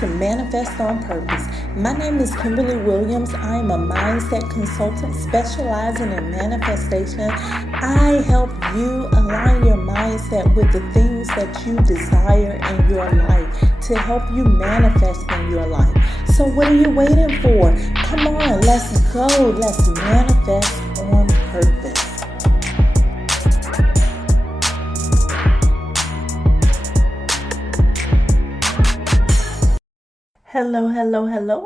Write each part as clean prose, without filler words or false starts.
to Manifest on Purpose. My name is Kimberly Williams. I am a mindset consultant specializing in manifestation. I help you align your mindset with the things that you desire in your life to help you manifest in your life. So what are you waiting for? Come on, let's go. Let's manifest on purpose. Hello,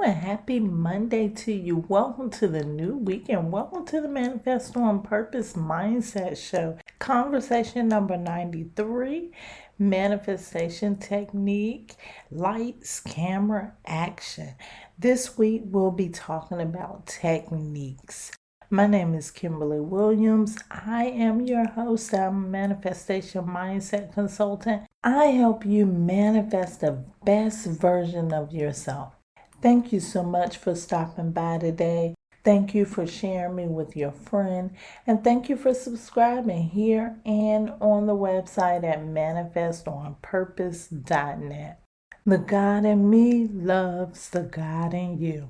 and happy Monday to you. Welcome to the new week and welcome to the Manifest on Purpose Mindset Show. Conversation number 93, Manifestation Technique, Lights, Camera, Action. This week we'll be talking about techniques. My name is Kimberly Williams. I am your host. I'm a manifestation mindset consultant. I help you manifest the best version of yourself. Thank you so much for stopping by today. Thank you for sharing me with your friend. And thank you for subscribing here and on the website at manifestonpurpose.net. The God in me loves the God in you.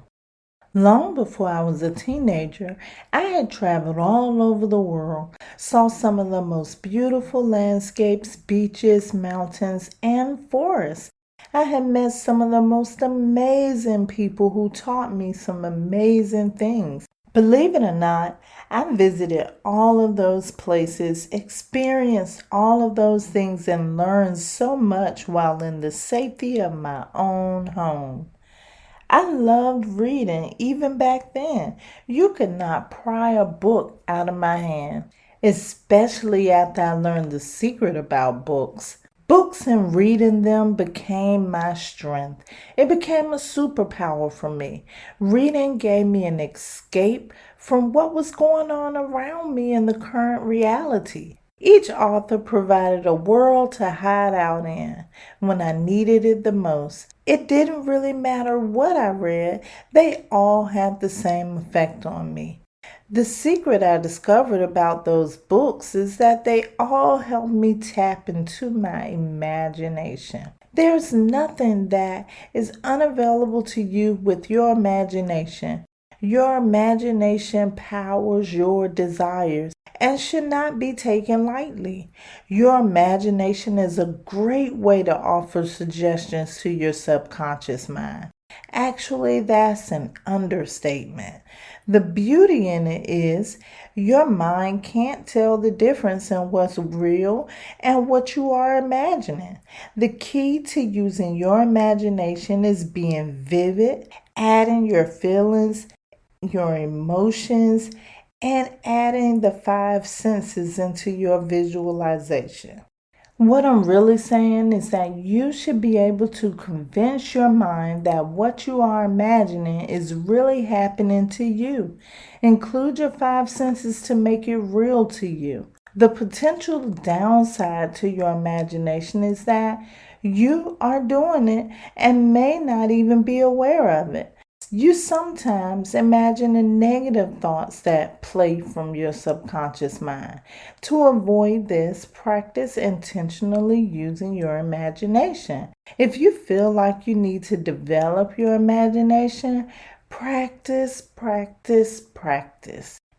Long before I was a teenager, I had traveled all over the world, saw some of the most beautiful landscapes, beaches, mountains, and forests. I had met some of the most amazing people who taught me some amazing things. Believe it or not, I visited all of those places, experienced all of those things, and learned so much while in the safety of my own home. I loved reading even back then. You could not pry a book out of my hand, especially after I learned the secret about books. Books and reading them became my strength. It became a superpower for me. Reading gave me an escape from what was going on around me in the current reality. Each author provided a world to hide out in when I needed it the most. It didn't really matter what I read, they all had the same effect on me. The secret I discovered about those books is that they all helped me tap into my imagination. There's nothing that is unavailable to you with your imagination. Your imagination powers your desires and should not be taken lightly. Your imagination is a great way to offer suggestions to your subconscious mind. Actually, that's an understatement. The beauty in it is your mind can't tell the difference in what's real and what you are imagining. The key to using your imagination is being vivid, adding your feelings, your emotions, and adding the 5 senses into your visualization. What I'm really saying is that you should be able to convince your mind that what you are imagining is really happening to you. Include your 5 senses to make it real to you. The potential downside to your imagination is that you are doing it and may not even be aware of it. You sometimes imagine the negative thoughts that play from your subconscious mind. To avoid this, practice intentionally using your imagination. If you feel like you need to develop your imagination, practice.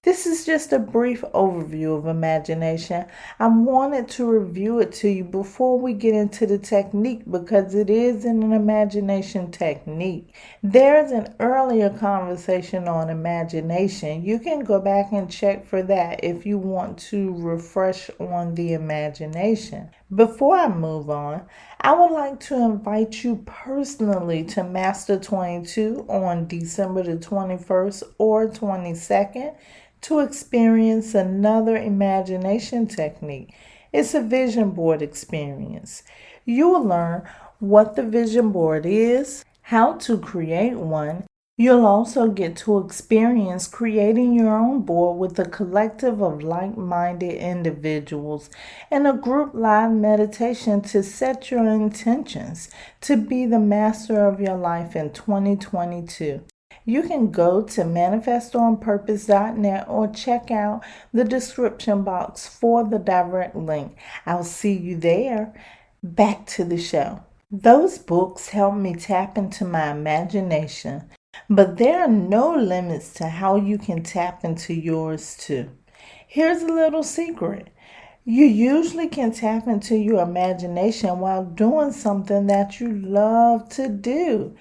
This is just a brief overview of imagination. I wanted to review it to you before we get into the technique because it is an imagination technique. There's an earlier conversation on imagination. You can go back and check for that if you want to refresh on the imagination. Before I move on, I would like to invite you personally to Master 22 on December the 21st or 22nd. To experience another imagination technique. It's a vision board experience. You will learn what the vision board is, how to create one. You'll also get to experience creating your own board with a collective of like-minded individuals and a group live meditation to set your intentions to be the master of your life in 2022. You can go to manifestonpurpose.net or check out the description box for the direct link. I'll see you there. Back to the show. Those books help me tap into my imagination, but there are no limits to how you can tap into yours too. Here's a little secret. You usually can tap into your imagination while doing something that you love to do.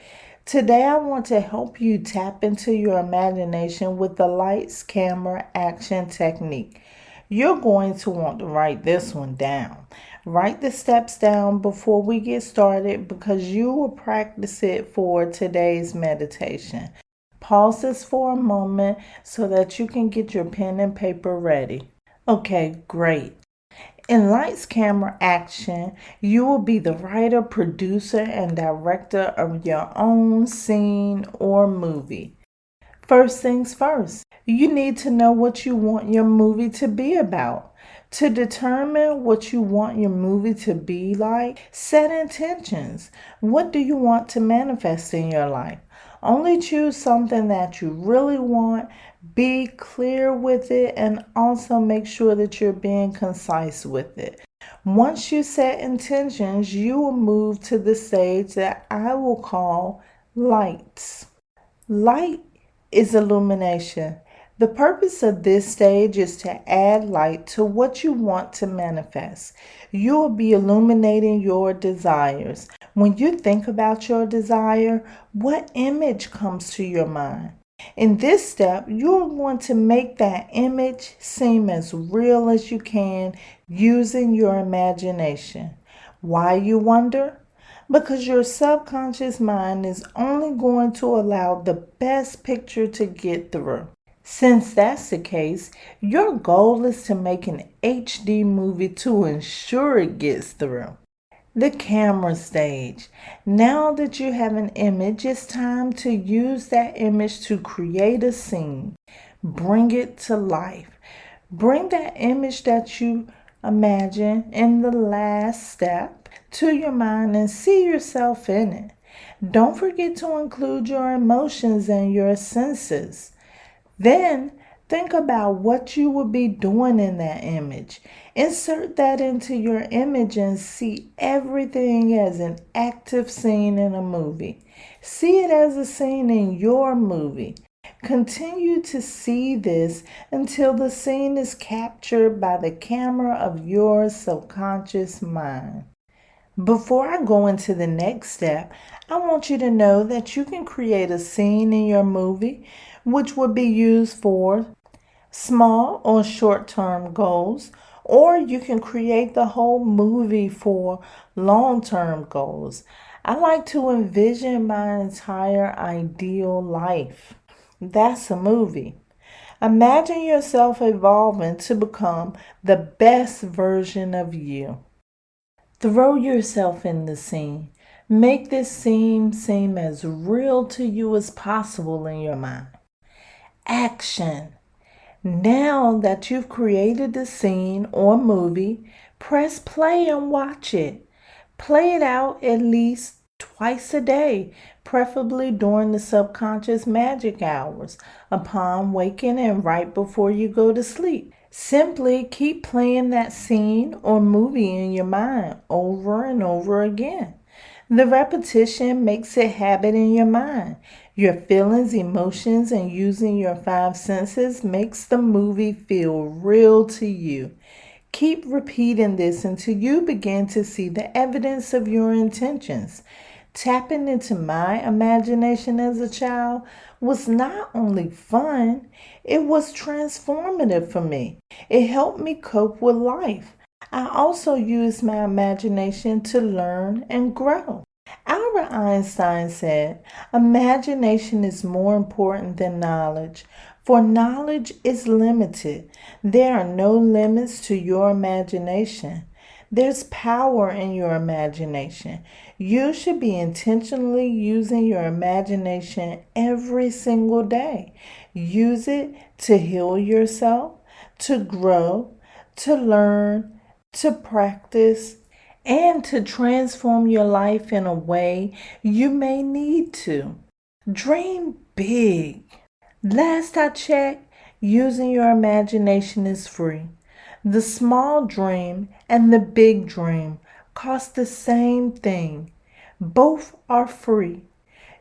Today, I want to help you tap into your imagination with the lights, camera, action technique. You're going to want to write this one down. Write the steps down before we get started because you will practice it for today's meditation. Pause this for a moment so that you can get your pen and paper ready. Okay, great. In lights, camera, action, you will be the writer, producer, and director of your own scene or movie. First things first, you need to know what you want your movie to be about. To determine what you want your movie to be like, set intentions. What do you want to manifest in your life? Only choose something that you really want, be clear with it, and also make sure that you're being concise with it. Once you set intentions, you will move to the stage that I will call lights. Light is illumination. The purpose of this stage is to add light to what you want to manifest. You will be illuminating your desires. When you think about your desire, what image comes to your mind? In this step, you'll want to make that image seem as real as you can using your imagination. Why, you wonder? Because your subconscious mind is only going to allow the best picture to get through. Since that's the case, your goal is to make an HD movie to ensure it gets through. The camera stage. Now that you have an image, it's time to use that image to create a scene. Bring it to life. Bring that image that you imagine in the last step to your mind and see yourself in it. Don't forget to include your emotions and your senses. Then think about what you would be doing in that image. Insert that into your image and see everything as an active scene in a movie. See it as a scene in your movie. Continue to see this until the scene is captured by the camera of your subconscious mind. Before I go into the next step, I want you to know that you can create a scene in your movie which would be used for small or short-term goals, or you can create the whole movie for long-term goals. I like to envision my entire ideal life. That's a movie. Imagine yourself evolving to become the best version of you. Throw yourself in the scene. Make this scene seem as real to you as possible in your mind. Action. Now that you've created the scene or movie, press play and watch it. Play it out at least twice a day, preferably during the subconscious magic hours, upon waking and right before you go to sleep. Simply keep playing that scene or movie in your mind over and over again. The repetition makes it habit in your mind. Your feelings, emotions, and using your five senses makes the movie feel real to you. Keep repeating this until you begin to see the evidence of your intentions. Tapping into my imagination as a child was not only fun, it was transformative for me. It helped me cope with life. I also used my imagination to learn and grow. Albert Einstein said, "Imagination is more important than knowledge, for knowledge is limited. There are no limits to your imagination. There's power in your imagination. You should be intentionally using your imagination every single day. Use it to heal yourself, to grow, to learn, to practice, and to transform your life in a way you may need to. Dream big. Last I checked, using your imagination is free. The small dream and the big dream cost the same thing. Both are free.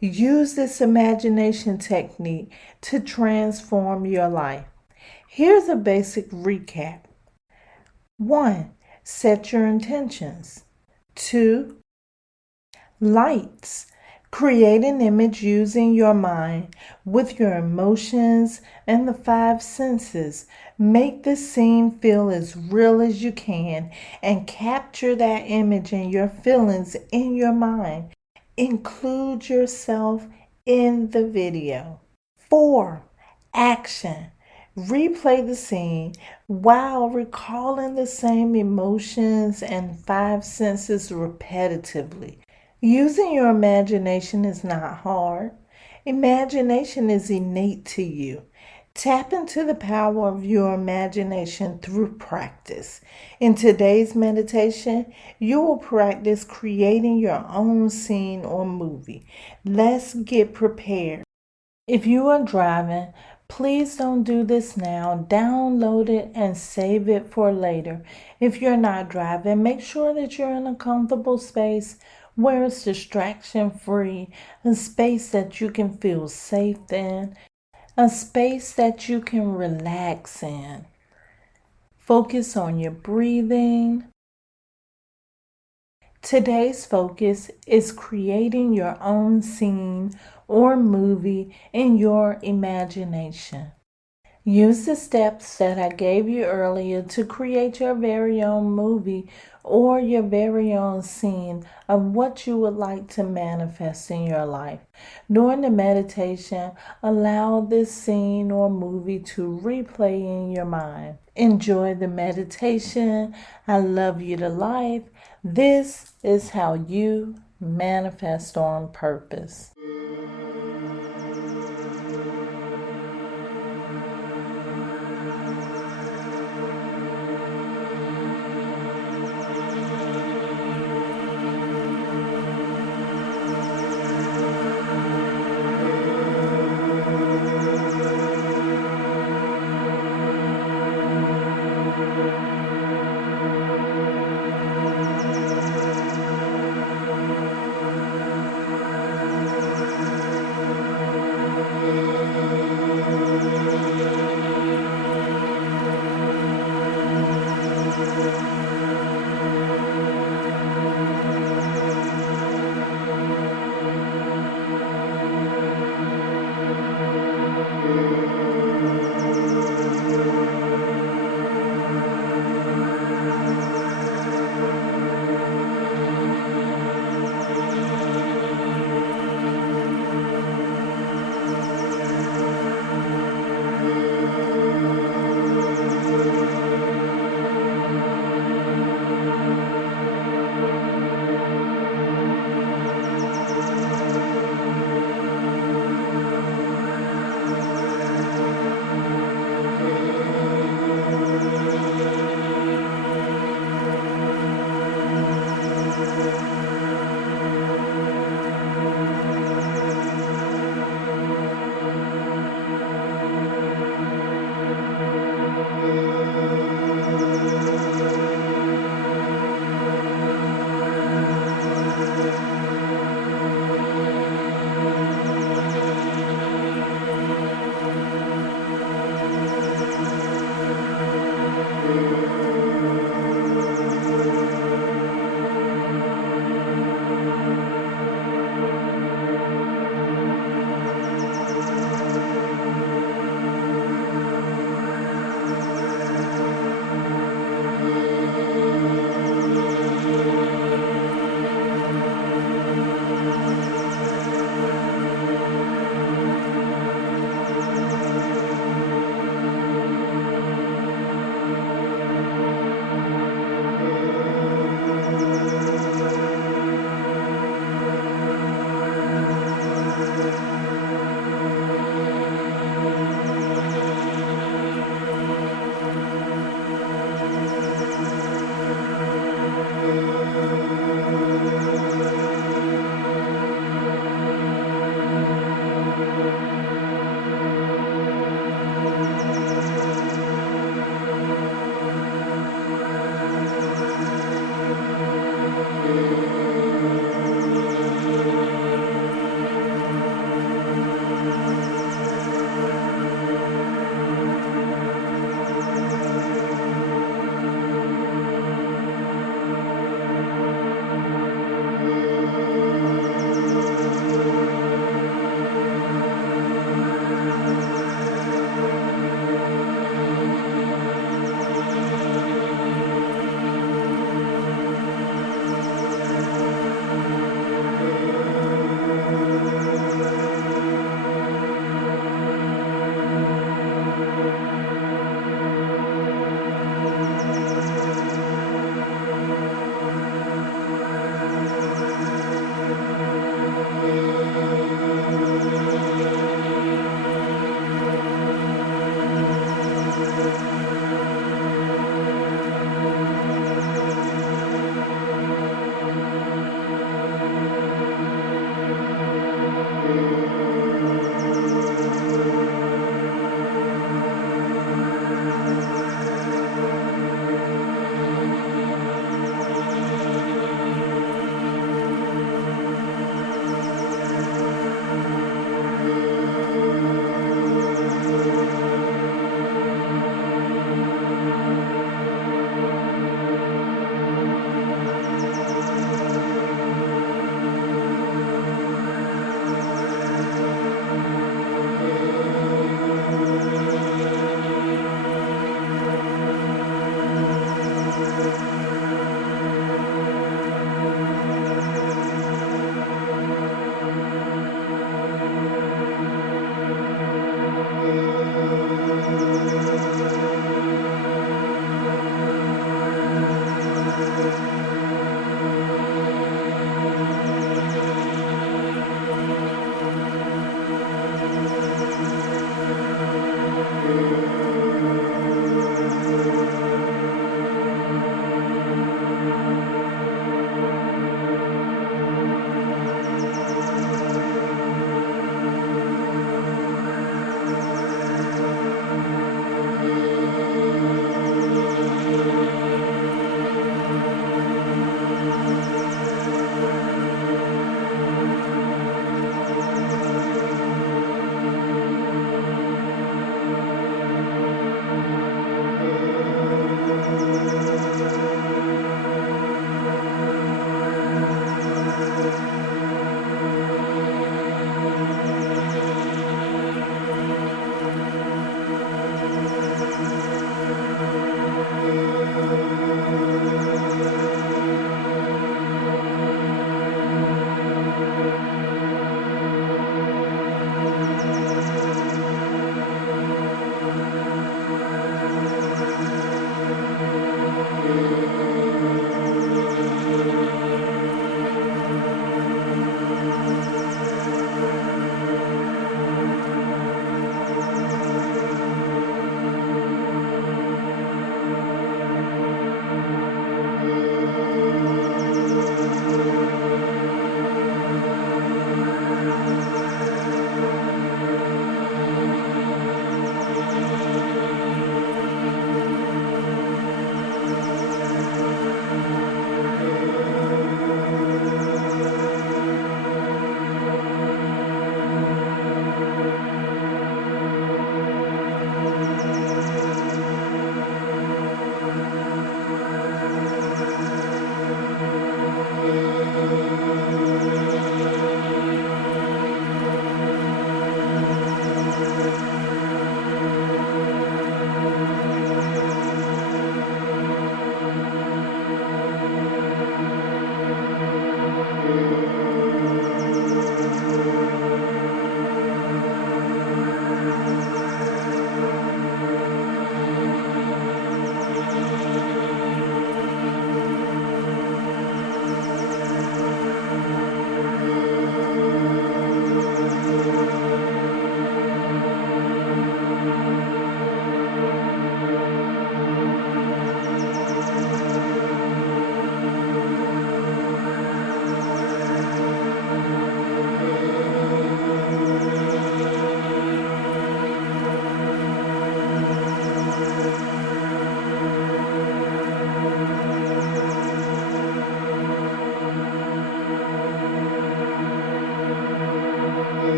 Use this imagination technique to transform your life. Here's a basic recap. 1. Set your intentions. 2. Lights. Create an image using your mind with your emotions and the 5 senses. Make the scene feel as real as you can and capture that image and your feelings in your mind. Include yourself in the video. 4. Action. Replay the scene while recalling the same emotions and 5 senses repetitively. Using your imagination is not hard. Imagination is innate to you. Tap into the power of your imagination through practice. In today's meditation, you will practice creating your own scene or movie. Let's get prepared. If you are driving, please don't do this now. Download it and save it for later. If you're not driving, make sure that you're in a comfortable space where it's distraction free, a space that you can feel safe in, a space that you can relax in. Focus on your breathing. Today's focus is creating your own scene or movie in your imagination. Use the steps that I gave you earlier to create your very own movie or your very own scene of what you would like to manifest in your life. During the meditation, allow this scene or movie to replay in your mind. Enjoy the meditation. I love you to life. This is how you manifest on purpose.